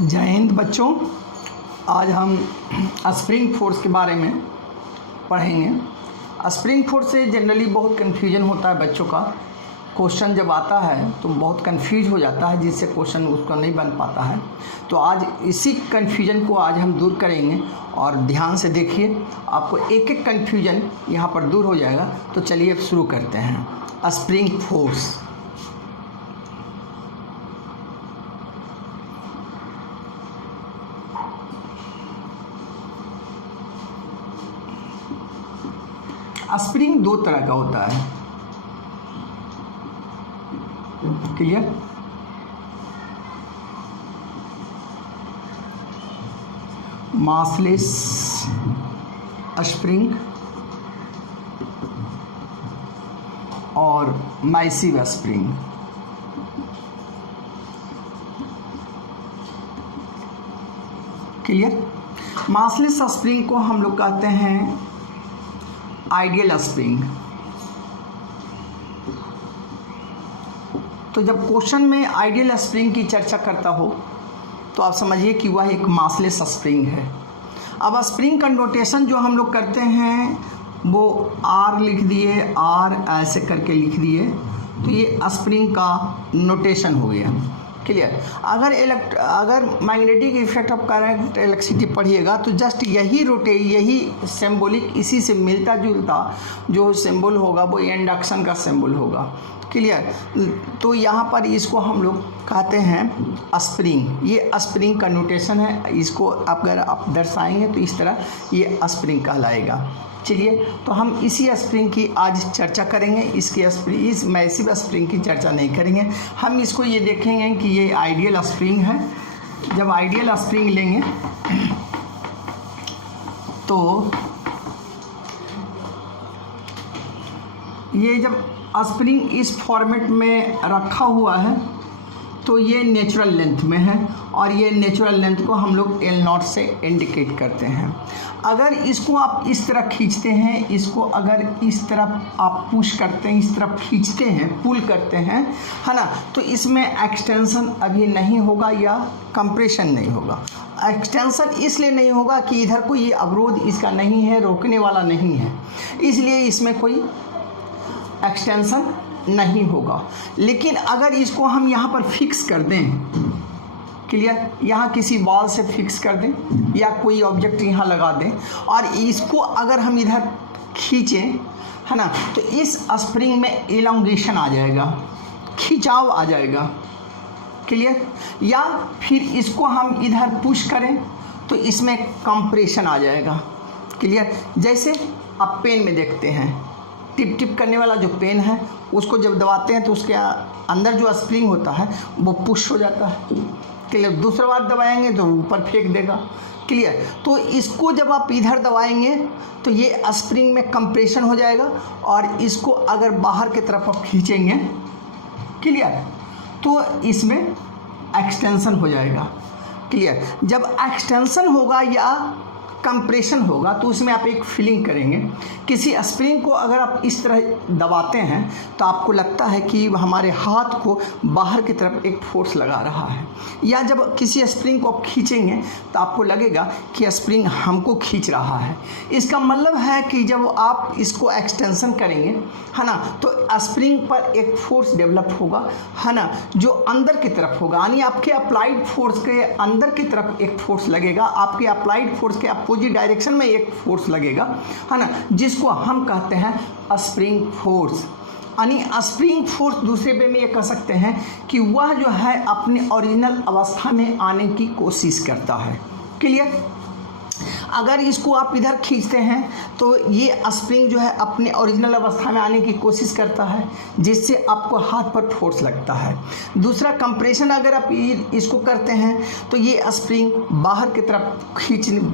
जय हिंद बच्चों। आज हम स्प्रिंग फोर्स के बारे में पढ़ेंगे। स्प्रिंग फोर्स से जनरली बहुत कन्फ्यूजन होता है बच्चों का। क्वेश्चन जब आता है तो बहुत कन्फ्यूज हो जाता है, जिससे क्वेश्चन उसका नहीं बन पाता है। तो आज इसी कन्फ्यूजन को आज हम दूर करेंगे और ध्यान से देखिए, आपको एक एक कन्फ्यूजन यहाँ पर दूर हो जाएगा। तो चलिए अब शुरू करते हैं। Spring force. स्प्रिंग दो तरह का होता है, क्लियर? मासलेस स्प्रिंग और massive spring. Clear? Massless spring को हम लोग कहते हैं आइडियल स्प्रिंग। तो जब क्वेश्चन में आइडियल स्प्रिंग की चर्चा करता हो तो आप समझिए कि वह एक मासलेस स्प्रिंग है। अब स्प्रिंग का नोटेशन जो हम लोग करते हैं वो आर लिख दिए, आर ऐसे करके लिख दिए, तो ये स्प्रिंग का नोटेशन हो गया। क्लियर? अगर magnetic effect of current electricity पढ़िएगा तो जस्ट यही सिंबॉलिक इसी से मिलता जुलता जो सिंबल होगा वो इंडक्शन का सिंबल होगा। क्लियर? तो यहाँ पर इसको हम लोग कहते हैं स्प्रिंग। ये स्प्रिंग का नोटेशन है। इसको अगर आप दर्शाएंगे तो इस तरह ये स्प्रिंग कहलाएगा। चलिए, तो हम इसी स्प्रिंग की आज चर्चा करेंगे। इस मैसिव स्प्रिंग की चर्चा नहीं करेंगे। हम इसको ये देखेंगे कि ये आइडियल स्प्रिंग है। जब आइडियल स्प्रिंग लेंगे तो ये जब स्प्रिंग इस फॉर्मेट में रखा हुआ है तो ये नेचुरल लेंथ में है और ये नेचुरल लेंथ को हम लोग L0 से इंडिकेट करते हैं। अगर इसको आप इस तरह खींचते हैं, इसको अगर इस तरफ आप पुश करते हैं, इस तरफ खींचते हैं, पुल करते हैं, है ना, तो इसमें एक्सटेंशन अभी नहीं होगा या कंप्रेशन नहीं होगा। एक्सटेंशन इसलिए नहीं होगा कि इधर कोई अवरोध इसका नहीं है, रोकने वाला नहीं है, इसलिए इसमें कोई एक्सटेंशन नहीं होगा। लेकिन अगर इसको हम यहाँ पर फिक्स कर दें, क्लियर, यहाँ किसी बॉल से फिक्स कर दें या कोई ऑब्जेक्ट यहाँ लगा दें और इसको अगर हम इधर खींचें, है ना, तो इस स्प्रिंग में इलॉन्गेशन आ जाएगा, खिंचाव आ जाएगा। क्लियर? या फिर इसको हम इधर पुश करें तो इसमें कंप्रेशन आ जाएगा। क्लियर? जैसे आप पेन में देखते हैं, टिप टिप करने वाला जो पेन है उसको जब दबाते हैं तो उसके अंदर जो स्प्रिंग होता है वो पुश हो जाता है। क्लियर? दूसरा बार दबाएंगे तो ऊपर फेंक देगा। क्लियर? तो इसको जब आप इधर दबाएंगे तो ये स्प्रिंग में कंप्रेशन हो जाएगा और इसको अगर बाहर की तरफ आप खींचेंगे, क्लियर, तो इसमें एक्सटेंशन हो जाएगा। क्लियर? जब एक्सटेंशन होगा या कंप्रेशन होगा तो उसमें आप एक फीलिंग करेंगे। किसी स्प्रिंग को अगर आप इस तरह दबाते हैं तो आपको लगता है कि हमारे हाथ को बाहर की तरफ एक फोर्स लगा रहा है, या जब किसी स्प्रिंग को आप खींचेंगे तो आपको लगेगा कि स्प्रिंग हमको खींच रहा है। इसका मतलब है कि जब आप इसको एक्सटेंशन करेंगे, है ना, तो स्प्रिंग पर एक फोर्स डेवलप होगा, है ना, जो अंदर की तरफ होगा, यानी आपके अप्लाइड फोर्स के अंदर की तरफ एक फोर्स लगेगा, आपके अप्लाइड फोर्स के अपोजिट डायरेक्शन में एक फोर्स लगेगा, है ना, जिसको हम कहते हैं स्प्रिंग फोर्स। यानी स्प्रिंग फोर्स दूसरे वे में ये कह सकते हैं कि वह जो है अपने ओरिजिनल अवस्था में आने की कोशिश करता है। क्लियर? अगर इसको आप इधर खींचते हैं तो ये स्प्रिंग जो है अपने ओरिजिनल अवस्था में आने की कोशिश करता है, जिससे आपको हाथ पर फोर्स लगता है। दूसरा, कंप्रेशन अगर आप इसको करते हैं तो ये स्प्रिंग बाहर की तरफ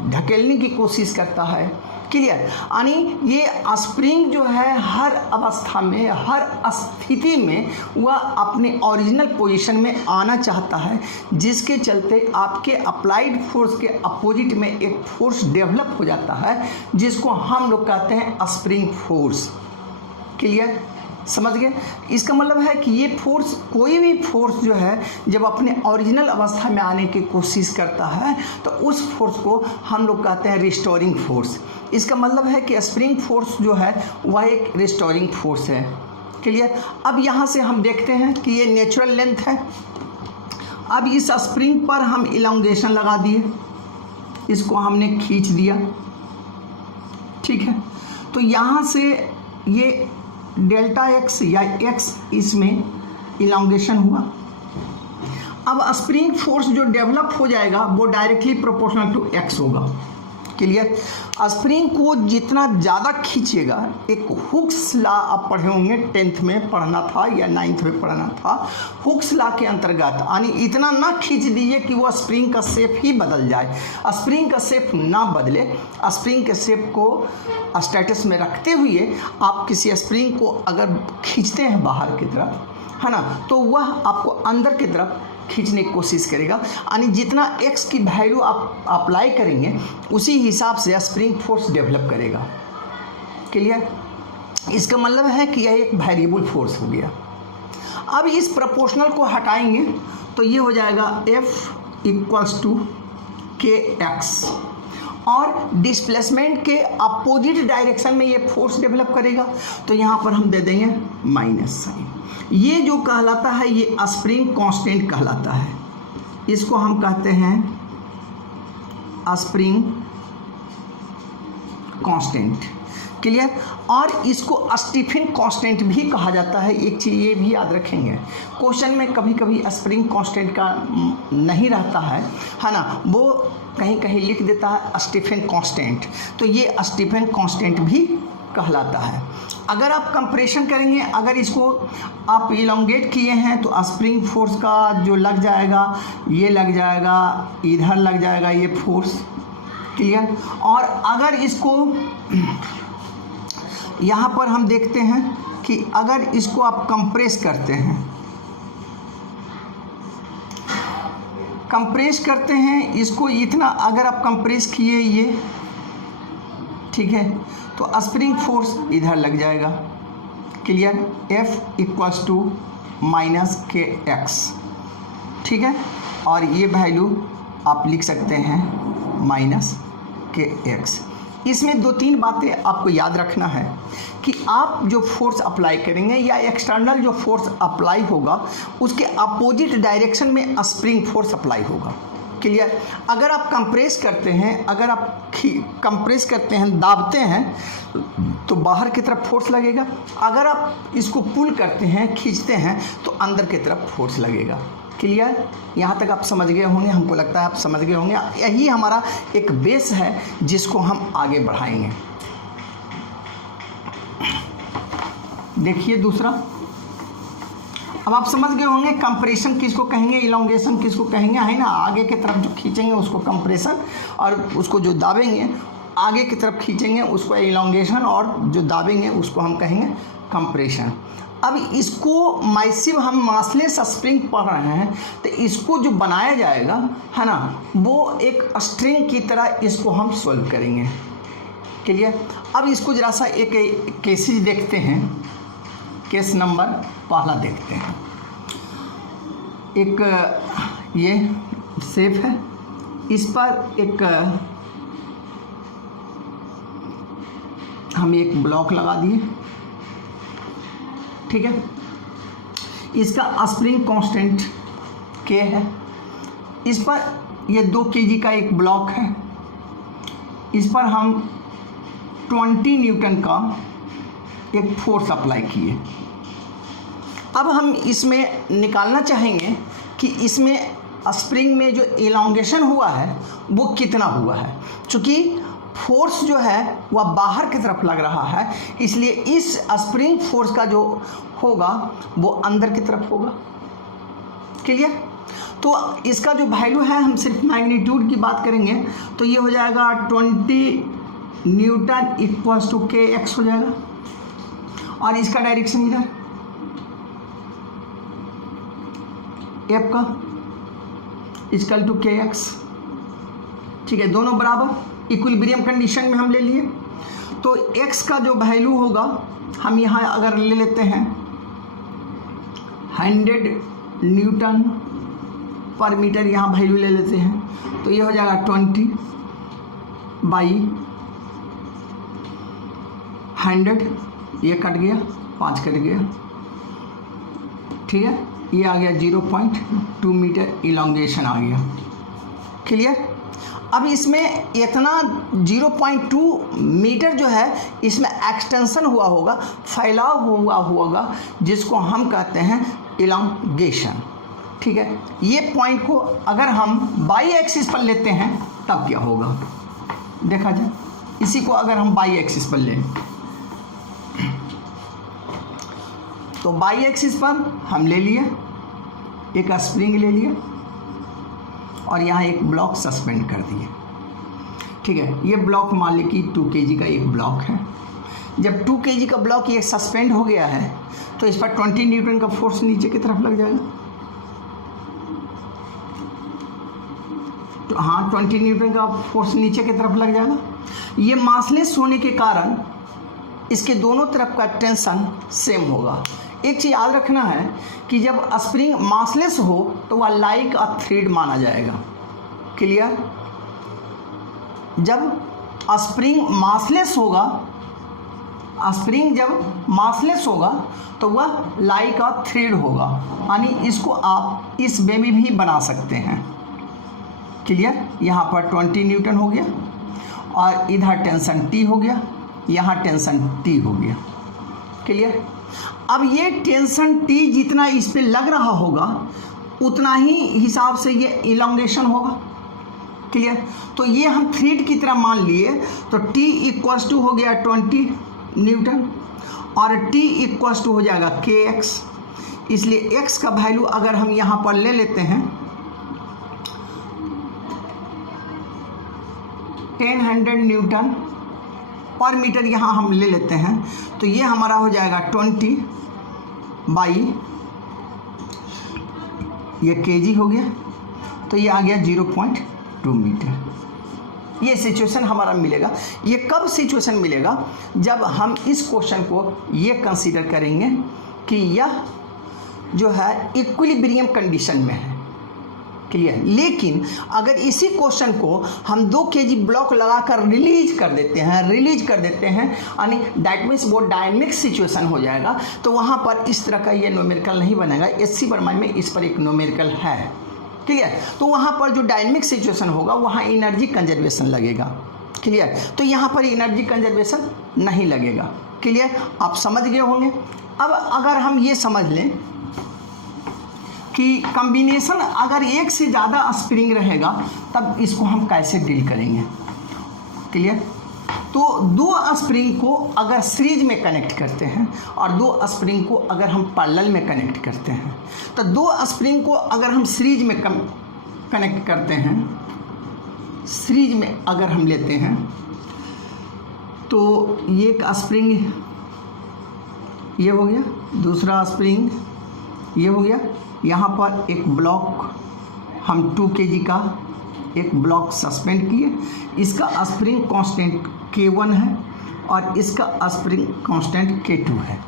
ढकेलने की कोशिश करता है। क्लियर? यानी ये स्प्रिंग जो है हर अवस्था में, हर स्थिति में वह अपने ओरिजिनल पोजीशन में आना चाहता है, जिसके चलते आपके अप्लाइड फोर्स के अपोजिट में एक फोर्स डेवलप हो जाता है, जिसको हम लोग कहते हैं स्प्रिंग फोर्स। क्लियर? समझ गए? इसका मतलब है कि ये फोर्स, कोई भी फोर्स जो है जब अपने ओरिजिनल अवस्था में आने की कोशिश करता है तो उस फोर्स को हम लोग कहते हैं रिस्टोरिंग फोर्स। इसका मतलब है कि स्प्रिंग फोर्स जो है वह एक रिस्टोरिंग फोर्स है। क्लियर? अब यहाँ से हम देखते हैं कि ये नेचुरल लेंथ है। अब इस स्प्रिंग पर हम इलॉन्गेशन लगा दिए, इसको हमने खींच दिया, ठीक है। तो यहाँ से ये डेल्टा एक्स या एक्स इसमें इलॉन्गेशन हुआ। अब स्प्रिंग फोर्स जो डेवलप हो जाएगा वो डायरेक्टली प्रोपोर्शनल टू एक्स होगा। क्लियर? स्प्रिंग को जितना ज़्यादा खींचेगा, एक हुक्स लॉ आप पढ़े होंगे, 10th में पढ़ना था या 9th में पढ़ना था, हुक्स लॉ के अंतर्गत, यानी इतना ना खींच दीजिए कि वो स्प्रिंग का शेप ही बदल जाए। स्प्रिंग का शेप ना बदले, स्प्रिंग के शेप को स्टेटस में रखते हुए आप किसी स्प्रिंग को अगर खींचते हैं बाहर की तरफ, है ना, तो वह आपको अंदर की तरफ खींचने की कोशिश करेगा। यानी जितना एक्स की वैल्यू आप अप्लाई करेंगे उसी हिसाब से स्प्रिंग फोर्स डेवलप करेगा। क्लियर? इसका मतलब है कि यह एक वेरिएबल फोर्स हो गया। अब इस प्रोपोर्शनल को हटाएंगे तो ये हो जाएगा F इक्वल्स टू के एक्स, और डिस्प्लेसमेंट के अपोजिट डायरेक्शन में ये फोर्स डेवलप करेगा। तो यहाँ पर हम दे देंगे माइनस साइन। ये जो कहलाता है ये स्प्रिंग कांस्टेंट कहलाता है। इसको हम कहते हैं स्प्रिंग कांस्टेंट। क्लियर? और इसको स्टीफन कांस्टेंट भी कहा जाता है। एक चीज़ ये भी याद रखेंगे, क्वेश्चन में कभी कभी स्प्रिंग कांस्टेंट का नहीं रहता है ना, वो कहीं कहीं लिख देता है स्टीफन कांस्टेंट, तो ये स्टीफन कांस्टेंट भी कहलाता है। अगर आप कंप्रेशन करेंगे, अगर इसको आप इलोंगेट किए हैं तो स्प्रिंग फोर्स का जो लग जाएगा, ये लग जाएगा, इधर लग जाएगा ये फोर्स। क्लियर? और अगर इसको यहाँ पर हम देखते हैं कि अगर इसको आप कंप्रेस करते हैं, इसको इतना अगर आप कंप्रेस किए ये, ठीक है, तो स्प्रिंग फोर्स इधर लग जाएगा। Clear? F equals to minus k x, ठीक है, और ये वैल्यू आप लिख सकते हैं माइनस के एक्स। इसमें 2-3 बातें आपको याद रखना है कि आप जो फोर्स अप्लाई करेंगे या एक्सटर्नल जो फोर्स अप्लाई होगा उसके अपोजिट डायरेक्शन में स्प्रिंग फोर्स अप्लाई होगा। क्लियर? अगर आप कंप्रेस करते हैं, दाबते हैं तो बाहर की तरफ फोर्स लगेगा। अगर आप इसको पुल करते हैं, खींचते हैं तो अंदर की तरफ फोर्स लगेगा। क्लियर? यहाँ तक आप समझ गए होंगे, हमको लगता है आप समझ गए होंगे। यही हमारा एक बेस है जिसको हम आगे बढ़ाएंगे। देखिए दूसरा, अब आप समझ गए होंगे कंप्रेशन किसको कहेंगे, इलोंगेशन किसको कहेंगे, है ना। आगे की तरफ जो खींचेंगे उसको कंप्रेशन, और उसको जो दाबेंगे आगे की तरफ खींचेंगे उसको इलोंगेशन, और जो दाबेंगे उसको हम कहेंगे कंप्रेशन। अब इसको मैसिव हम मासलेस स्प्रिंग पढ़ रहे हैं, तो इसको जो बनाया जाएगा, है ना, वो एक स्ट्रिंग की तरह इसको हम सोल्व करेंगे। क्लियर? अब इसको जरा सा एक केसेज देखते हैं। केस नंबर पहला देखते हैं। एक ये शेप है, इस पर एक हम एक ब्लॉक लगा दिए, ठीक है। इसका स्प्रिंग कांस्टेंट के है। इस पर ये 2 kg का एक ब्लॉक है, इस पर हम 20 न्यूटन का एक फोर्स अप्लाई किए। अब हम इसमें निकालना चाहेंगे कि इसमें स्प्रिंग में जो इलॉन्गेशन हुआ है वो कितना हुआ है। चूँकि फोर्स जो है वह बाहर की तरफ लग रहा है, इसलिए इस स्प्रिंग फोर्स का जो होगा वो अंदर की तरफ होगा। क्लियर? तो इसका जो वैल्यू है, हम सिर्फ मैग्नीट्यूड की बात करेंगे तो ये हो जाएगा 20 न्यूटन इक्वल्स टू के एक्स हो जाएगा, और इसका डायरेक्शन इधर एफ का इक्वल टू के एक्स, ठीक है। दोनों बराबर इक्विलिब्रियम कंडीशन में हम ले लिए। तो x का जो वैल्यू होगा हम यहाँ अगर ले लेते हैं 100 न्यूटन पर मीटर, यहाँ वैल्यू ले लेते हैं तो ये हो जाएगा 20/100, ये कट गया, 5 कट गया, ठीक है। ये आ गया 0.2 मीटर इलॉन्गेशन आ गया। क्लियर। अब इसमें इतना 0.2 मीटर जो है इसमें एक्सटेंशन हुआ होगा, फैलाव हुआ होगा, जिसको हम कहते हैं इलॉन्गेशन, ठीक है। ये पॉइंट को अगर हम बाई एक्सिस पर लेते हैं तब क्या होगा देखा जाए। इसी को अगर हम बाई एक्सिस पर लें तो बाई एक्सिस पर हम ले लिए, एक स्प्रिंग ले लिए और यहाँ एक ब्लॉक सस्पेंड कर दिए, ठीक है। ये ब्लॉक मान ली कि 2 kg का एक ब्लॉक है। जब 2 kg का ब्लॉक ये सस्पेंड हो गया है तो इस पर 20 न्यूटन का फोर्स नीचे की तरफ लग जाएगा। तो हाँ, 20 न्यूटन का फोर्स नीचे की तरफ लग जाएगा। ये मासलेस होने के कारण इसके दोनों तरफ का टेंशन सेम होगा। एक चीज़ याद रखना है कि जब स्प्रिंग मासलेस हो तो वह लाइक अ थ्रेड माना जाएगा। क्लियर। जब स्प्रिंग मासलेस होगा, स्प्रिंग जब मासलेस होगा तो वह लाइक अ थ्रेड होगा, यानी इसको आप इस वे में भी बना सकते हैं। क्लियर। यहाँ पर 20 न्यूटन हो गया और इधर टेंशन T हो गया, यहाँ टेंशन T हो गया। क्लियर। अब ये टेंशन T जितना इस पे लग रहा होगा उतना ही हिसाब से ये इलॉन्गेशन होगा। क्लियर। तो ये हम थ्रेड की तरह मान लिए तो T इक्वल्स टू हो गया 20 न्यूटन और T इक्वल्स टू हो जाएगा kx। इसलिए x का वैल्यू अगर हम यहाँ पर ले लेते हैं 10 न्यूटन पर मीटर, यहाँ हम ले लेते हैं तो ये हमारा हो जाएगा 20 बाई ये kg हो गया, तो ये आ गया 0.2 मीटर। ये सिचुएशन हमारा मिलेगा। ये कब सिचुएशन मिलेगा? जब हम इस क्वेश्चन को ये कंसीडर करेंगे कि यह जो है इक्विलिब्रियम कंडीशन में है। क्लियर। लेकिन अगर इसी क्वेश्चन को हम 2 kg ब्लॉक लगाकर रिलीज कर देते हैं यानी दैट मीन्स वो डायनेमिक सिचुएशन हो जाएगा, तो वहाँ पर इस तरह का ये न्यूमेरिकल नहीं बनेगा। एससी बर्मा में इस पर एक न्यूमेरिकल है। क्लियर। तो वहाँ पर जो डायनेमिक सिचुएशन होगा वहाँ एनर्जी कंजर्वेशन लगेगा। क्लियर। तो यहाँ पर एनर्जी कंजर्वेशन नहीं लगेगा। क्लियर। आप समझ गए होंगे। अब अगर हम ये समझ लें कि कॉम्बिनेशन अगर एक से ज़्यादा स्प्रिंग रहेगा तब इसको हम कैसे डील करेंगे। क्लियर। तो 2 स्प्रिंग को अगर सीरीज में कनेक्ट करते हैं और 2 स्प्रिंग को अगर हम पैरेलल में कनेक्ट करते हैं, तो 2 स्प्रिंग को अगर हम सीरीज में कनेक्ट करते हैं, सीरीज में अगर हम लेते हैं तो ये एक स्प्रिंग ये हो गया, दूसरा स्प्रिंग ये हो गया। यहाँ पर एक ब्लॉक हम 2 kg का एक ब्लॉक सस्पेंड किए, इसका स्प्रिंग कांस्टेंट K1 है और इसका स्प्रिंग कांस्टेंट K2 है।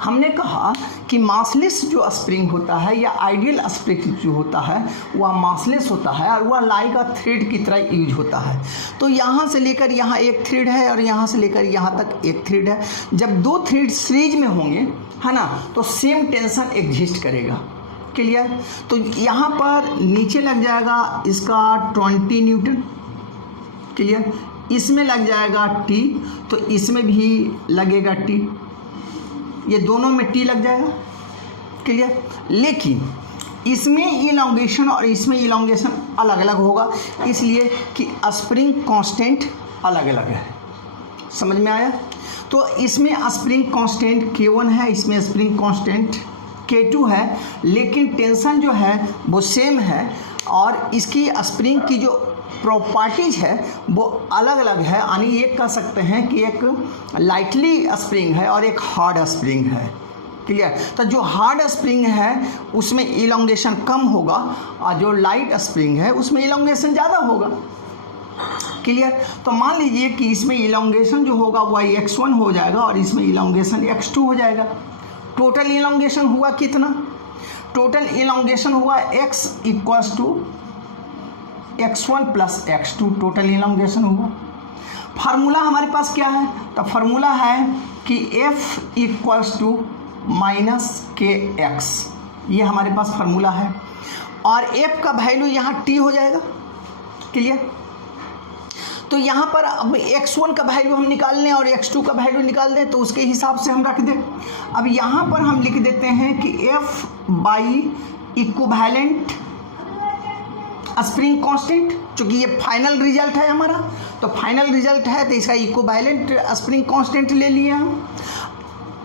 हमने कहा कि मासलेस जो स्प्रिंग होता है या आइडियल स्प्रिंग जो होता है वह मासलेस होता है और वह लाइक अ थ्रेड की तरह यूज होता है। तो यहाँ से लेकर यहाँ एक थ्रेड है और यहाँ से लेकर यहाँ तक एक थ्रेड है। जब 2 थ्रेड सीरीज में होंगे, है ना, तो सेम टेंशन एग्जिस्ट करेगा। क्लियर। तो यहाँ पर नीचे लग जाएगा इसका 20 न्यूटन। क्लियर। इसमें लग जाएगा T, तो इसमें भी लगेगा T, ये दोनों में T लग जाएगा। क्लियर। लेकिन इसमें इलॉन्गेशन और इसमें इलॉन्गेशन अलग अलग होगा, इसलिए कि स्प्रिंग कांस्टेंट अलग अलग है। समझ में आया। तो इसमें स्प्रिंग कांस्टेंट K1 है, इसमें स्प्रिंग कांस्टेंट K2 है, लेकिन टेंशन जो है वो सेम है और इसकी स्प्रिंग की जो प्रॉपर्टीज है वो अलग अलग है। यानी ये कह सकते हैं कि एक लाइटली स्प्रिंग है और एक हार्ड स्प्रिंग है। क्लियर। तो जो हार्ड स्प्रिंग है उसमें इलॉन्गेशन कम होगा और जो लाइट स्प्रिंग है उसमें इलॉन्गेशन ज़्यादा होगा। क्लियर। तो मान लीजिए कि इसमें इलोंगेशन जो होगा वह x1 हो जाएगा और इसमें इलोंगेशन x2 हो जाएगा। टोटल इलोंगेशन हुआ कितना? टोटल इलोंगेशन हुआ x equals to x1 plus x2 total elongation हुआ। फार्मूला हमारे पास क्या है? तो फार्मूला है कि f equals to minus kx, ये हमारे पास फार्मूला है और f का वैल्यू यहाँ t हो जाएगा। क्लियर। तो यहाँ पर अब x1 का वैल्यू हम निकाल लें और x2 का वैल्यू निकाल दें तो उसके हिसाब से हम रख दें। अब यहाँ पर हम लिख देते हैं कि f by equivalent spring constant, चूँकि ये फाइनल रिजल्ट है हमारा, तो फाइनल रिजल्ट है तो इसका इक्विवेलेंट स्प्रिंग कांस्टेंट ले लिए हम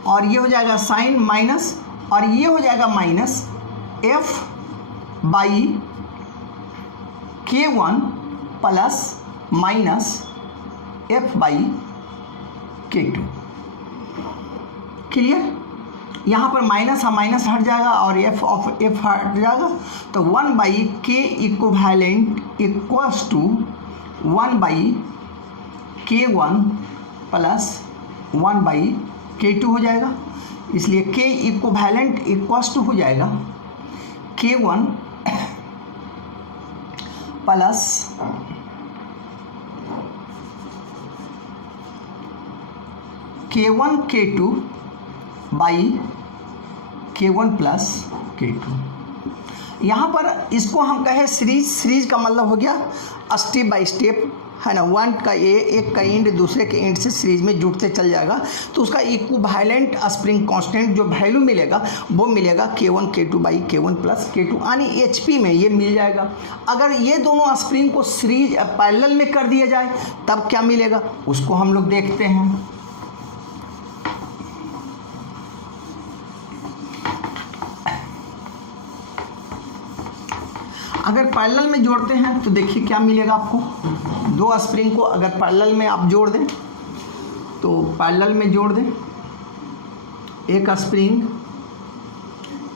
और ये हो जाएगा साइन माइनस और ये हो जाएगा minus f by k1 plus minus f by k2। Clear. यहाँ पर माइनस हट जाएगा और f ऑफ f हट जाएगा, तो 1 by k equivalent equals to 1 by k1 plus 1 by k2 हो जाएगा। इसलिए k इक्विवेलेंट इक्वल्स टू हो जाएगा k1 plus k1 k2 by k1 plus k2। यहाँ पर इसको हम कहें सीरीज का मतलब हो गया स्टेप बाय स्टेप, है ना। वन का एक का एंड दूसरे के एंड से सीरीज में जुड़ते चल जाएगा, तो उसका इक्विवेलेंट स्प्रिंग कांस्टेंट जो वैल्यू मिलेगा वो मिलेगा k1 k2 by k1 plus k2, यानी HP में ये मिल जाएगा। अगर ये दोनों स्प्रिंग को सीरीज पैरेलल में कर दिया जाए तब क्या मिलेगा उसको हम लोग देखते हैं। अगर पैरेलल में जोड़ते हैं तो देखिए क्या मिलेगा आपको। दो स्प्रिंग को अगर पैरेलल में आप जोड़ दें तो पैरेलल में जोड़ दें, एक स्प्रिंग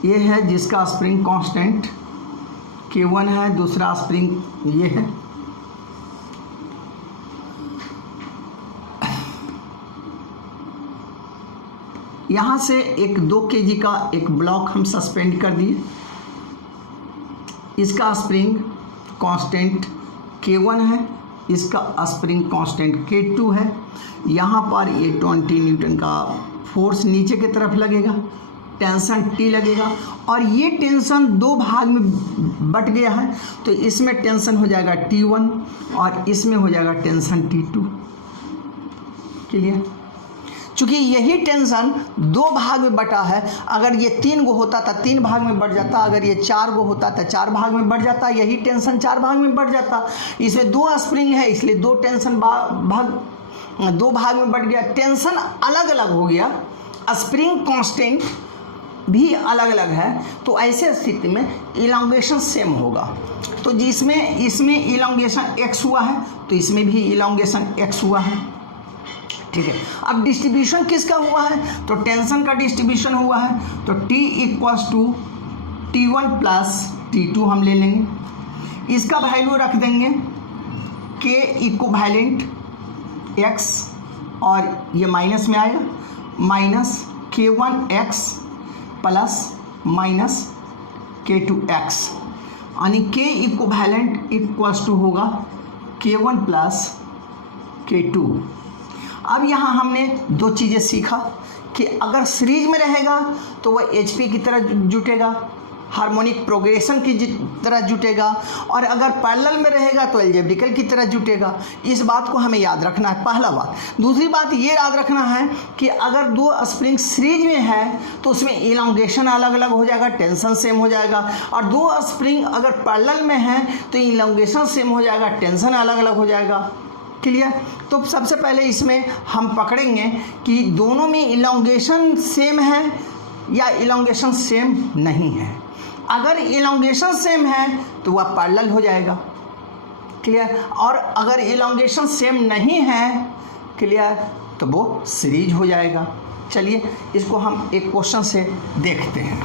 ये है जिसका स्प्रिंग कांस्टेंट k1 है, दूसरा स्प्रिंग ये है। यहाँ से एक 2 kg का एक ब्लॉक हम सस्पेंड कर दिए, इसका स्प्रिंग कांस्टेंट k1 है, इसका स्प्रिंग कांस्टेंट k2 है। यहाँ पर ये 20 न्यूटन का फोर्स नीचे की तरफ लगेगा, टेंशन T लगेगा और ये टेंशन 2 भाग में बट गया है, तो इसमें टेंशन हो जाएगा T1 और इसमें हो जाएगा टेंशन T2। क्लियर। चूँकि यही टेंशन 2 भाग में बटा है, अगर ये 3 गो होता था 3 भाग में बढ़ जाता, अगर ये 4 गो होता तो 4 भाग में बढ़ जाता, यही टेंशन 4 भाग में बढ़ जाता। इसमें 2 स्प्रिंग है इसलिए 2 टेंशन 2 भाग में बढ़ गया, टेंशन अलग अलग हो गया, स्प्रिंग कांस्टेंट भी अलग अलग है, तो ऐसे स्थिति में इलोंगेशन सेम होगा। तो जिसमें इसमें इलोंगेशन x हुआ है तो इसमें भी इलोंगेशन x हुआ है। ठीक है। अब डिस्ट्रीब्यूशन किसका हुआ है? तो टेंशन का डिस्ट्रीब्यूशन हुआ है, तो T equals to T1 plus T2 हम ले लेंगे, इसका वैल्यू रख देंगे K इक्विवेलेंट x और ये माइनस में आएगा, minus K1x plus minus K2x, यानी K इक्विवेलेंट इक्वल्स टू होगा K1 प्लस K2। अब यहाँ हमने 2 चीज़ें सीखा कि अगर सीरीज में रहेगा तो वह HP की तरह जुटेगा, हार्मोनिक प्रोग्रेशन की तरह जुटेगा, और अगर पैरेलल में रहेगा तो एल्जेब्रिकल की तरह जुटेगा। इस बात को हमें याद रखना है, पहला बात। दूसरी बात ये याद रखना है कि अगर 2 स्प्रिंग सीरीज में है तो उसमें इलोंगेशन अलग अलग हो जाएगा, टेंशन सेम हो जाएगा, और 2 स्प्रिंग अगर पैरेलल में है तो इलोंगेशन सेम हो जाएगा, टेंशन अलग अलग हो जाएगा। क्लियर। तो सबसे पहले इसमें हम पकड़ेंगे कि दोनों में इलोंगेशन सेम है या इलोंगेशन सेम नहीं है। अगर इलोंगेशन सेम है तो वह पैरेलल हो जाएगा। क्लियर। और अगर इलोंगेशन सेम नहीं है, क्लियर, तो वो सीरीज हो जाएगा। चलिए इसको हम एक क्वेश्चन से देखते हैं।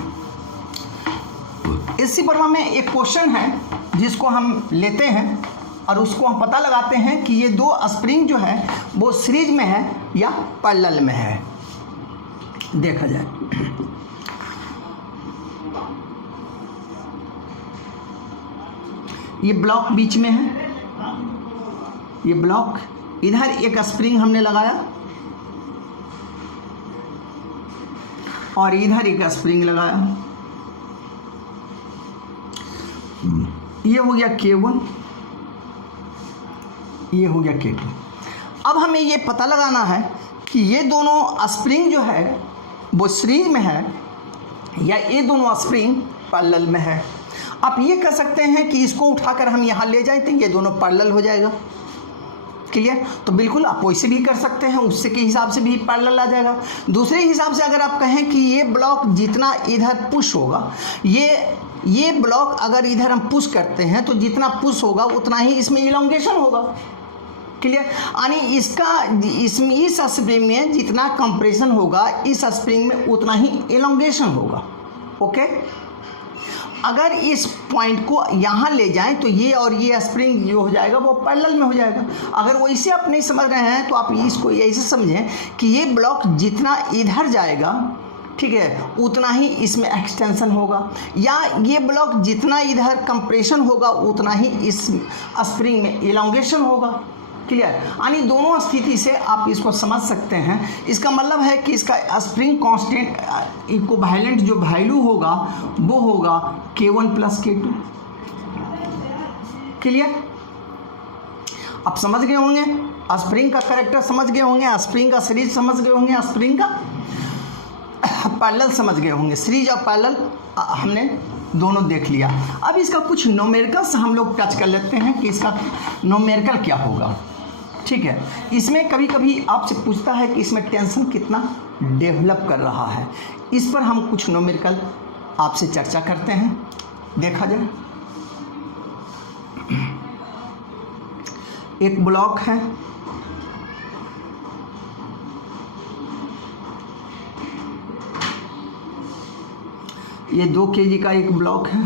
इसी प्रकार में एक क्वेश्चन है जिसको हम लेते हैं। और उसको हम पता लगाते हैं कि ये दो स्प्रिंग जो है वो सीरीज में है या पैरेलल में है। देखा जाए, ये ब्लॉक बीच में है, ये ब्लॉक, इधर एक स्प्रिंग हमने लगाया और इधर एक स्प्रिंग लगाया, ये हो गया K1, ये हो गया K2। अब हमें ये पता लगाना है कि ये दोनों स्प्रिंग जो है वो सीरीज में है या ये दोनों स्प्रिंग पैरेलल में है। आप ये कह सकते हैं कि इसको उठाकर हम यहाँ ले जाएं तो ये दोनों पैरेलल हो जाएगा। क्लियर? तो बिल्कुल आप वैसे भी कर सकते हैं, उससे के हिसाब से भी पैरेलल आ जाएगा। दूसरे हिसाब से अगर आप कहें कि ये ब्लॉक जितना इधर पुश होगा, ये ब्लॉक अगर इधर हम पुश करते हैं तो जितना पुश होगा उतना ही इसमें इलोंगेशन होगा। क्लियर? यानी इसमें इस स्प्रिंग में जितना कंप्रेशन होगा इस स्प्रिंग में उतना ही इलोंगेशन होगा। ओके, अगर इस पॉइंट को यहाँ ले जाएं तो ये और ये स्प्रिंग जो हो जाएगा वो पैरेलल में हो जाएगा। अगर वैसे आप नहीं समझ रहे हैं तो आप इसको ऐसे समझें कि ये ब्लॉक जितना इधर जाएगा, ठीक है, उतना ही इसमें एक्सटेंशन होगा, या ये ब्लॉक जितना इधर कंप्रेशन होगा उतना ही इस स्प्रिंग में इलोंगेशन होगा। क्लियर? यानी दोनों स्थिति से आप इसको समझ सकते हैं। इसका मतलब है कि इसका स्प्रिंग कांस्टेंट इक्विवेलेंट जो वैल्यू होगा वो होगा K1 प्लस K2। क्लियर? आप समझ गए होंगे, स्प्रिंग का कैरेक्टर समझ गए होंगे, स्प्रिंग का सीरीज समझ गए होंगे, स्प्रिंग का पैरेलल समझ गए होंगे। सीरीज और पैरेलल हमने दोनों देख लिया। अब इसका कुछ न्यूमेरिकल्स हम लोग टच कर लेते हैं कि इसका न्यूमेरिकल क्या होगा। ठीक है, इसमें कभी कभी आपसे पूछता है कि इसमें टेंशन कितना डेवलप कर रहा है। इस पर हम कुछ न्यूमेरिकल आपसे चर्चा करते हैं। देखा जाए, एक ब्लॉक है, ये 2 kg का एक ब्लॉक है,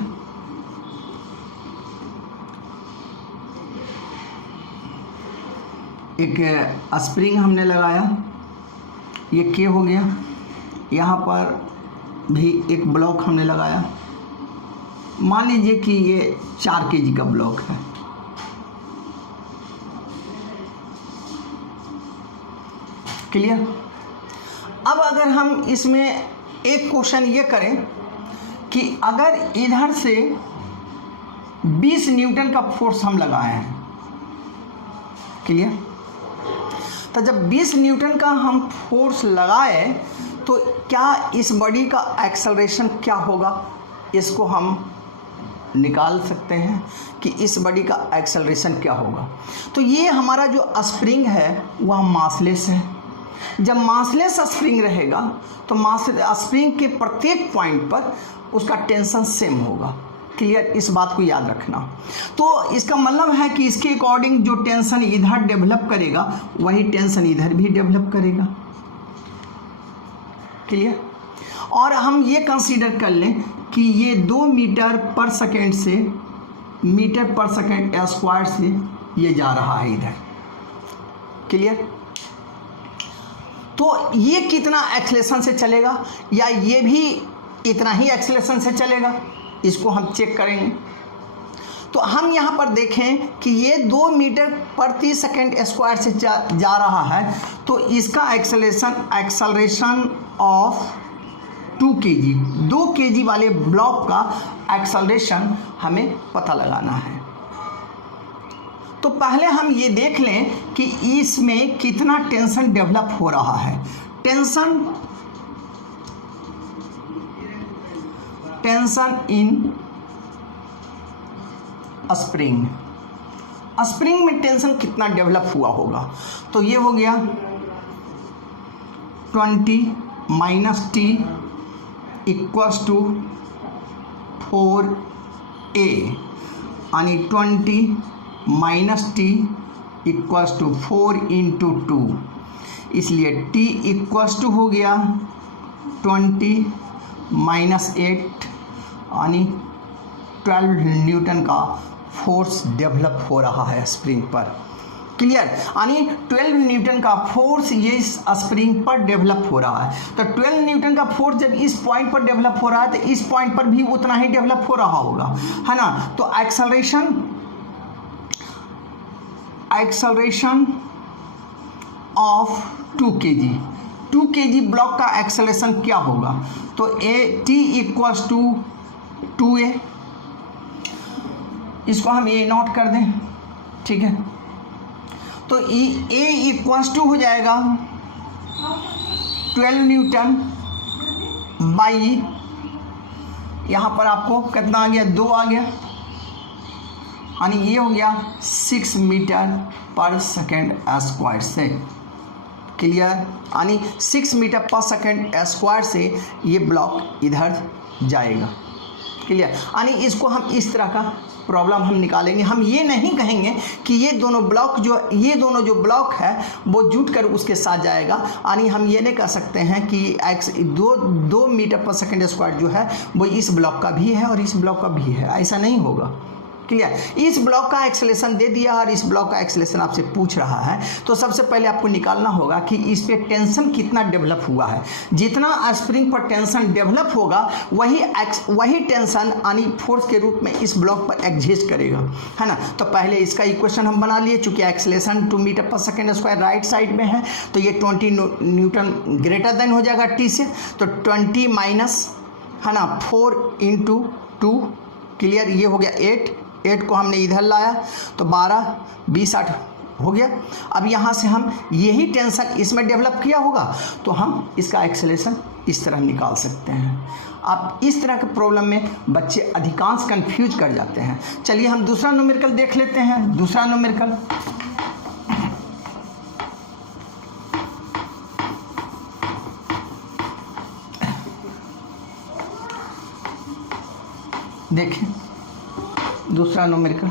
एक स्प्रिंग हमने लगाया, ये K हो गया, यहाँ पर भी एक ब्लॉक हमने लगाया। मान लीजिए कि ये 4 kg का ब्लॉक है। क्लियर? अब अगर हम इसमें एक क्वेश्चन ये करें कि अगर इधर से 20 न्यूटन का फोर्स हम लगाए हैं, क्लियर, तो जब 20 न्यूटन का हम फोर्स लगाए तो क्या इस बॉडी का एक्सेलरेशन क्या होगा, इसको हम निकाल सकते हैं कि इस बॉडी का एक्सेलरेशन क्या होगा। तो ये हमारा जो स्प्रिंग है वह मासलेस है। जब मासलेस स्प्रिंग रहेगा तो स्प्रिंग के प्रत्येक पॉइंट पर उसका टेंशन सेम होगा। क्लियर? इस बात को याद रखना। तो इसका मतलब है कि इसके अकॉर्डिंग जो टेंशन इधर डेवलप करेगा वही टेंशन इधर भी डेवलप करेगा। क्लियर? और हम ये कंसीडर कर लें कि ये 2 मीटर पर सेकेंड से मीटर पर सेकेंड स्क्वायर से ये जा रहा है इधर। क्लियर? तो ये कितना एक्सेलरेशन से चलेगा या ये भी इतना ही एक्सेलरेशन से चलेगा, इसको हम चेक करेंगे। तो हम यहाँ पर देखें कि ये 2 मीटर प्रति सेकेंड स्क्वायर से जा रहा है, तो इसका एक्सेलरेशन ऑफ 2 kg, 2 kg वाले ब्लॉक का एक्सेलरेशन हमें पता लगाना है। तो पहले हम ये देख लें कि इसमें कितना टेंशन डेवलप हो रहा है। टेंशन इन स्प्रिंग, स्प्रिंग में टेंशन कितना डेवलप हुआ होगा। तो ये हो गया 20 - T = 4A, यानी 20 - T = 4 × 2, इसलिए T = हो गया 20 - 8 यानी 12 न्यूटन का फोर्स डेवलप हो रहा है स्प्रिंग पर। क्लियर, यानी 12 न्यूटन का फोर्स ये इस स्प्रिंग पर डेवलप हो रहा है। तो 12 न्यूटन का फोर्स जब इस पॉइंट पर डेवलप हो रहा है तो इस पॉइंट पर भी उतना ही डेवलप हो रहा होगा, है ना। तो एक्सेलरेशन ऑफ 2 kg ब्लॉक का एक्सेलरेशन क्या होगा? तो T इक्वल्स टू 2a, इसको हम ए नोट कर दें, ठीक है। तो A इक्वल्स टू हो जाएगा 12 न्यूटन बाई, यहाँ पर आपको कितना आ गया, 2 आ गया, यानी ये हो गया 6 मीटर पर सेकेंड स्क्वायर से। क्लियर, यानी 6 मीटर पर सेकेंड स्क्वायर से ये ब्लॉक इधर जाएगा। क्लियर, यानी इसको हम इस तरह का प्रॉब्लम हम निकालेंगे। हम ये नहीं कहेंगे कि ये दोनों जो ब्लॉक है वो जुट कर उसके साथ जाएगा, यानी हम ये नहीं कह सकते हैं कि 2 मीटर पर सेकेंड स्क्वायर जो है वो इस ब्लॉक का भी है और इस ब्लॉक का भी है, ऐसा नहीं होगा। क्लियर, इस ब्लॉक का एक्सेलरेशन दे दिया और इस ब्लॉक का एक्सेलरेशन आपसे पूछ रहा है, तो सबसे पहले आपको निकालना होगा कि इस पे टेंशन कितना डेवलप हुआ है। जितना स्प्रिंग पर टेंशन डेवलप होगा वही टेंशन यानी फोर्स के रूप में इस ब्लॉक पर एग्जिस्ट करेगा, है ना। तो पहले इसका इक्वेशन हम बना लिए, चूंकि एक्सेलरेशन 2 मीटर पर सेकेंड स्क्वायर राइट साइड में है तो ये 20 न्यूटन ग्रेटर देन हो जाएगा टी से, तो 20 माइनस, है ना, 4 × 2। क्लियर, ये हो गया 8 को हमने इधर लाया तो 12, 20, 8 हो गया। अब यहाँ से हम यही टेंशन इसमें डेवलप किया होगा तो हम इसका एक्सेलरेशन इस तरह निकाल सकते हैं। अब इस तरह के प्रॉब्लम में बच्चे अधिकांश कंफ्यूज कर जाते हैं। चलिए हम दूसरा न्यूमेरिकल देख लेते हैं। दूसरा न्यूमेरिकल देखें, दूसरा न्यूमेरिकल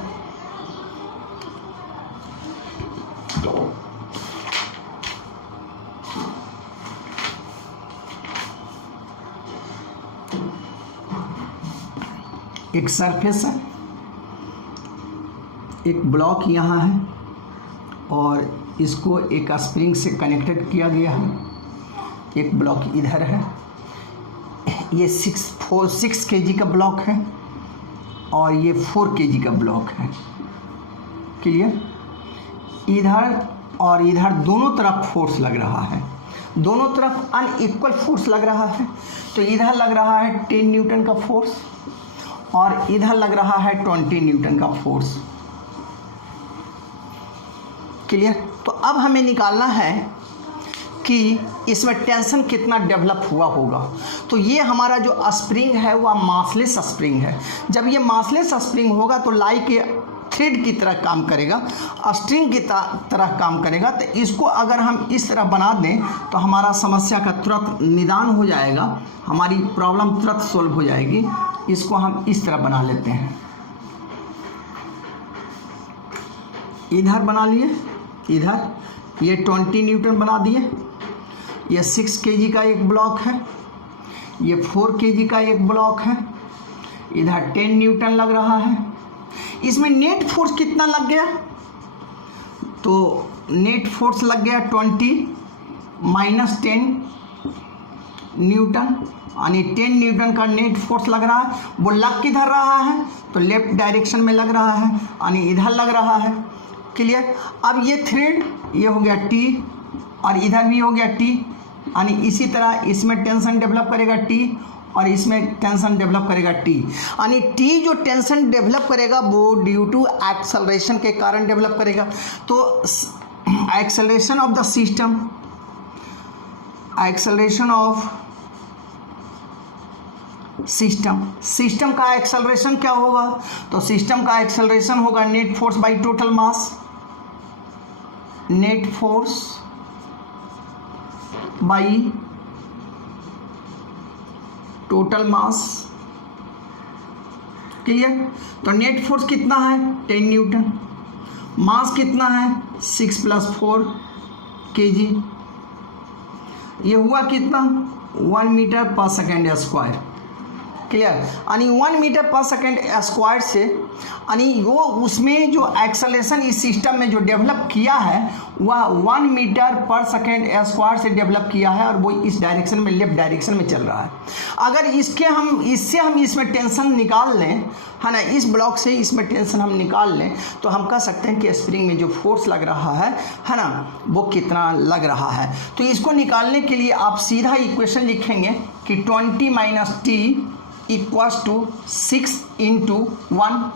एक सरफेस है, एक ब्लॉक यहाँ है और इसको एक स्प्रिंग से कनेक्टेड किया गया है। एक ब्लॉक इधर है, ये 6 kg का ब्लॉक है और ये 4 kg का ब्लॉक है। क्लियर, इधर और इधर दोनों तरफ फोर्स लग रहा है, दोनों तरफ अनइक्वल फोर्स लग रहा है। तो इधर लग रहा है 10 न्यूटन का फोर्स और इधर लग रहा है 20 न्यूटन का फोर्स। क्लियर, तो अब हमें निकालना है कि इसमें टेंशन कितना डेवलप हुआ होगा। तो ये हमारा जो स्प्रिंग है वह मासलेस स्प्रिंग है। जब ये मासलेस स्प्रिंग होगा तो लाइक थ्रेड की तरह काम करेगा, स्ट्रिंग की तरह काम करेगा। तो इसको अगर हम इस तरह बना दें तो हमारा समस्या का तुरंत निदान हो जाएगा, हमारी प्रॉब्लम तुरंत सोल्व हो जाएगी। इसको हम इस तरह बना लेते हैं, इधर बना लिए, इधर ये 20 न्यूटन बना दिए। ये 6 kg का एक ब्लॉक है, ये 4 kg का एक ब्लॉक है, इधर 10 न्यूटन लग रहा है। इसमें नेट फोर्स कितना लग गया? तो नेट फोर्स लग गया 20 माइनस 10 न्यूटन, यानी 10 न्यूटन का नेट फोर्स लग रहा है। वो लग किधर रहा है? तो लेफ्ट डायरेक्शन में लग रहा है, यानी इधर लग रहा है। क्लियर, अब ये थ्रेड ये हो गया T और इधर भी हो गया T, यानी इसी तरह इसमें टेंशन डेवलप करेगा T और इसमें टेंशन डेवलप करेगा T। यानी T जो टेंशन डेवलप करेगा वो ड्यू टू एक्सेलरेशन के कारण डेवलप करेगा। तो acceleration of the system, acceleration of system का एक्सेलरेशन क्या होगा? तो सिस्टम का एक्सेलरेशन होगा net force by total mass, net force by total mass. Clear, तो नेट फोर्स कितना है? 10 न्यूटन, मास कितना है? 6 + 4 kg। ये हुआ कितना? 1 मीटर पर सेकेंड स्क्वायर। क्लियर। यानी 1 मीटर पर सेकेंड स्क्वायर से यानी वो उसमें जो एक्सेलरेशन इस सिस्टम में जो डेवलप किया है वह 1 मीटर पर सेकेंड स्क्वायर से डेवलप किया है और वो इस डायरेक्शन में, लेफ्ट डायरेक्शन में चल रहा है। अगर इससे हम इसमें टेंशन निकाल लें, है ना, इस ब्लॉक से इसमें टेंशन हम निकाल लें तो हम कह सकते हैं कि स्प्रिंग में जो फोर्स लग रहा है ना, वो कितना लग रहा है। तो इसको निकालने के लिए आप सीधा इक्वेशन लिखेंगे कि 20 minus T equals to 6 into 1,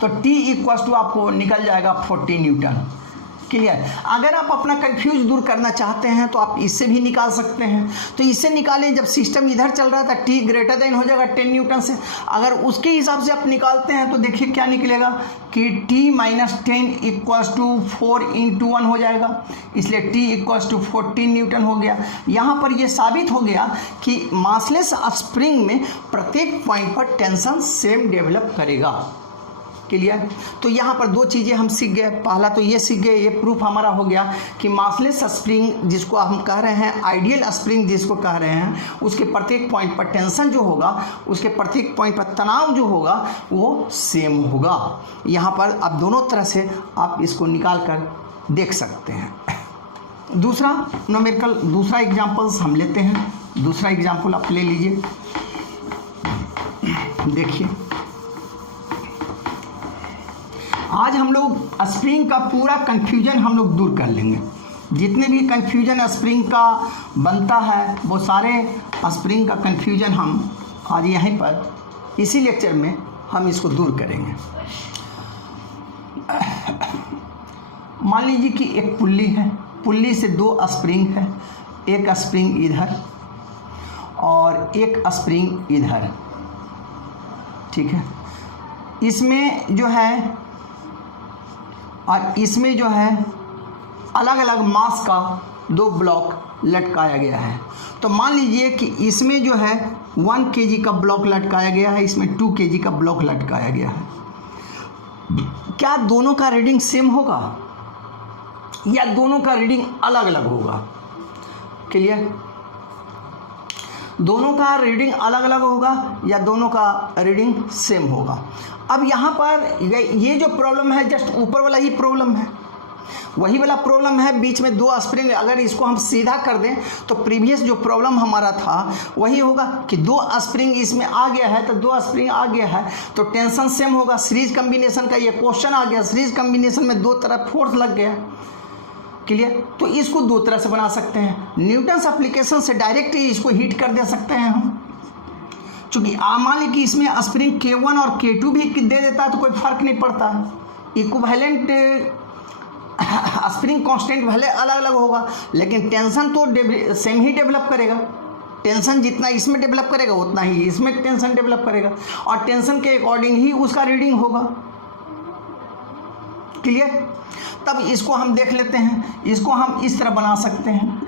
तो टी इक्वल्स टू आपको निकल जाएगा 40 न्यूटन। क्लियर। अगर आप अपना कंफ्यूज दूर करना चाहते हैं तो आप इससे भी निकाल सकते हैं। तो इससे निकालें, जब सिस्टम इधर चल रहा था टी ग्रेटर देन हो जाएगा 10 न्यूटन से। अगर उसके हिसाब से आप निकालते हैं तो देखिए क्या निकलेगा कि T minus 10 equals to 4 into 1 हो जाएगा, इसलिए टी इक्वल्स टू 14 न्यूटन हो गया। यहाँ पर यह साबित हो गया कि मासलेस स्प्रिंग में प्रत्येक पॉइंट पर टेंशन सेम डेवलप करेगा। क्लियर। तो यहाँ पर दो चीज़ें हम सीख गए। पहला तो ये सीख गए, ये प्रूफ हमारा हो गया कि मासलेस स्प्रिंग जिसको हम कह रहे हैं, आइडियल स्प्रिंग जिसको कह रहे हैं, उसके प्रत्येक पॉइंट पर टेंशन जो होगा, उसके प्रत्येक पॉइंट पर तनाव जो होगा वो सेम होगा। यहाँ पर आप दोनों तरह से आप इसको निकाल कर देख सकते हैं। दूसरा न्यूमेरिकल, दूसरा एग्जाम्पल्स हम लेते हैं। दूसरा एग्जाम्पल आप ले लीजिए, देखिए। आज हम लोग स्प्रिंग का पूरा कन्फ्यूजन हम लोग दूर कर लेंगे। जितने भी कन्फ्यूजन स्प्रिंग का बनता है वो सारे स्प्रिंग का कन्फ्यूजन हम आज यहीं पर इसी लेक्चर में हम इसको दूर करेंगे। मान लीजिए कि एक पुल्ली है, पुल्ली से दो स्प्रिंग है, एक स्प्रिंग इधर और एक स्प्रिंग इधर, ठीक है। इसमें जो है और इसमें जो है अलग अलग मास का दो ब्लॉक लटकाया गया है। तो मान लीजिए कि इसमें जो है 1 kg का ब्लॉक लटकाया गया है, इसमें 2 kg का ब्लॉक लटकाया गया है। क्या दोनों का रीडिंग सेम होगा या दोनों का रीडिंग अलग अलग होगा? क्लियर। दोनों का रीडिंग अलग अलग होगा या दोनों का रीडिंग सेम होगा। अब यहाँ पर ये जो प्रॉब्लम है जस्ट ऊपर वाला ही प्रॉब्लम है, वही वाला प्रॉब्लम है। बीच में दो स्प्रिंग, अगर इसको हम सीधा कर दें तो प्रीवियस जो प्रॉब्लम हमारा था वही होगा कि दो स्प्रिंग इसमें आ गया है तो दो स्प्रिंग आ गया है तो टेंशन सेम होगा। सीरीज कम्बिनेशन का ये क्वेश्चन आ गया, सीरीज कम्बिनेशन में दो तरफ फोर्स लग गया। क्लियर। तो इसको दो तरह से बना सकते हैं। न्यूटन्स एप्लीकेशन से डायरेक्ट ही इसको हीट कर दे सकते हैं हम, चूँकि मान लीजिए कि इसमें स्प्रिंग K1 और K2 भी दे देता है तो कोई फर्क नहीं पड़ता है। इक्विवेलेंट स्प्रिंग कांस्टेंट भले अलग अलग होगा लेकिन टेंशन तो सेम ही डेवलप करेगा। टेंशन जितना इसमें डेवलप करेगा उतना ही इसमें टेंशन डेवलप करेगा और टेंशन के अकॉर्डिंग ही उसका रीडिंग होगा। क्लियर। तब इसको हम देख लेते हैं, इसको हम इस तरह बना सकते हैं।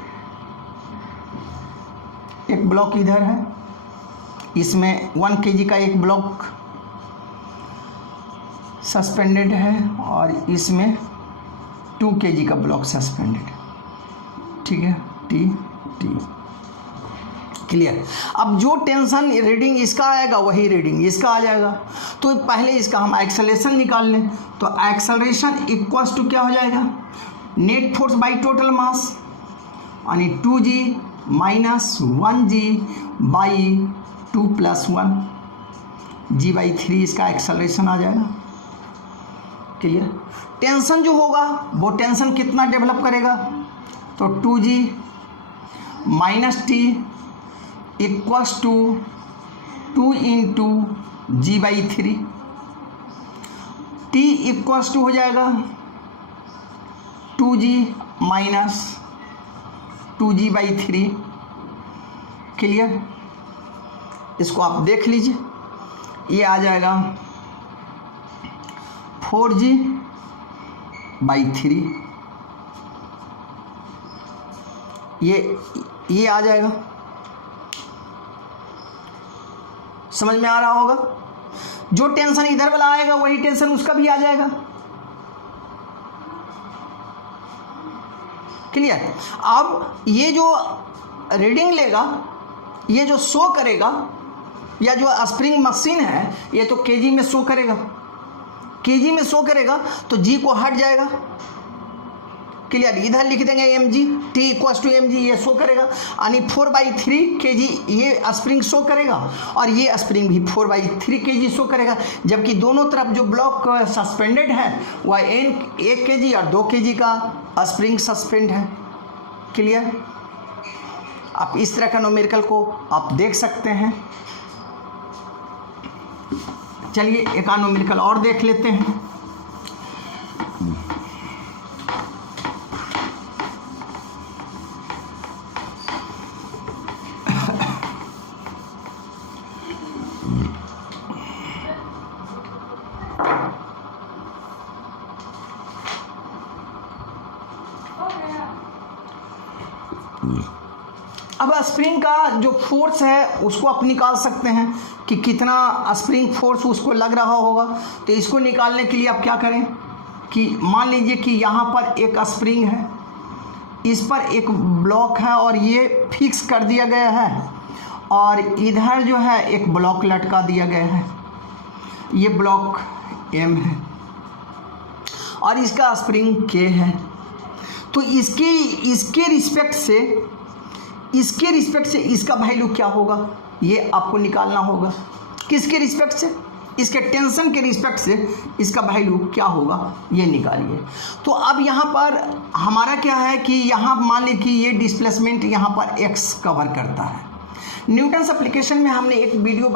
एक ब्लॉक इधर है, इसमें 1 kg का एक ब्लॉक सस्पेंडेड है और इसमें 2 kg का ब्लॉक सस्पेंडेड, ठीक है। T T. क्लियर। अब जो टेंशन रीडिंग इसका आएगा वही रीडिंग इसका आ जाएगा। तो पहले इसका हम एक्सेलरेशन निकाल लें तो एक्सेलरेशन इक्वल्स टू क्या हो जाएगा, net force by total mass, यानी 2g minus 1g by 2 plus 1 g/3 इसका एक्सेलरेशन आ जाएगा। क्लियर। टेंशन जो होगा वो टेंशन कितना डेवलप करेगा, तो 2g minus T equals to 2 into g/3, T equals to हो जाएगा 2g माइनस 2g/3। क्लियर। इसको आप देख लीजिए, ये आ जाएगा 4g/3, ये आ जाएगा। समझ में आ रहा होगा। जो टेंशन इधर वाला आएगा वही टेंशन उसका भी आ जाएगा। क्लियर। अब ये जो रीडिंग लेगा, ये जो शो करेगा या जो स्प्रिंग मशीन है ये तो केजी में शो करेगा, केजी में शो करेगा तो जी को हट जाएगा। क्लियर, इधर लिख देंगे mg, t equals to mg, ये शो करेगा, यानी 4/3 kg ये स्प्रिंग शो करेगा और ये स्प्रिंग भी 4/3 kg शो करेगा, जबकि दोनों तरफ जो ब्लॉक सस्पेंडेड है वह 1 kg और 2 kg का स्प्रिंग सस्पेंड है। क्लियर, आप इस तरह का न्यूमेरिकल को आप देख सकते हैं। चलिए एक न्यूमेरिकल और देख लेते हैं। अब स्प्रिंग का जो फोर्स है उसको आप निकाल सकते हैं कि कितना स्प्रिंग फोर्स उसको लग रहा होगा। तो इसको निकालने के लिए आप क्या करें कि मान लीजिए कि यहाँ पर एक स्प्रिंग है, इस पर एक ब्लॉक है और ये फिक्स कर दिया गया है, और इधर जो है एक ब्लॉक लटका दिया गया है, ये ब्लॉक M है और इसका स्प्रिंग K है। तो इसके रिस्पेक्ट से इसका वैल्यू क्या होगा ये आपको निकालना होगा। किसके रिस्पेक्ट से? इसके टेंशन के रिस्पेक्ट से इसका वैल्यू क्या होगा ये निकालिए। तो अब यहाँ पर हमारा क्या है कि यहाँ मान लीजिए कि ये डिस्प्लेसमेंट यहाँ पर x कवर करता है। न्यूटन्स एप्लीकेशन में हमने एक वीडियो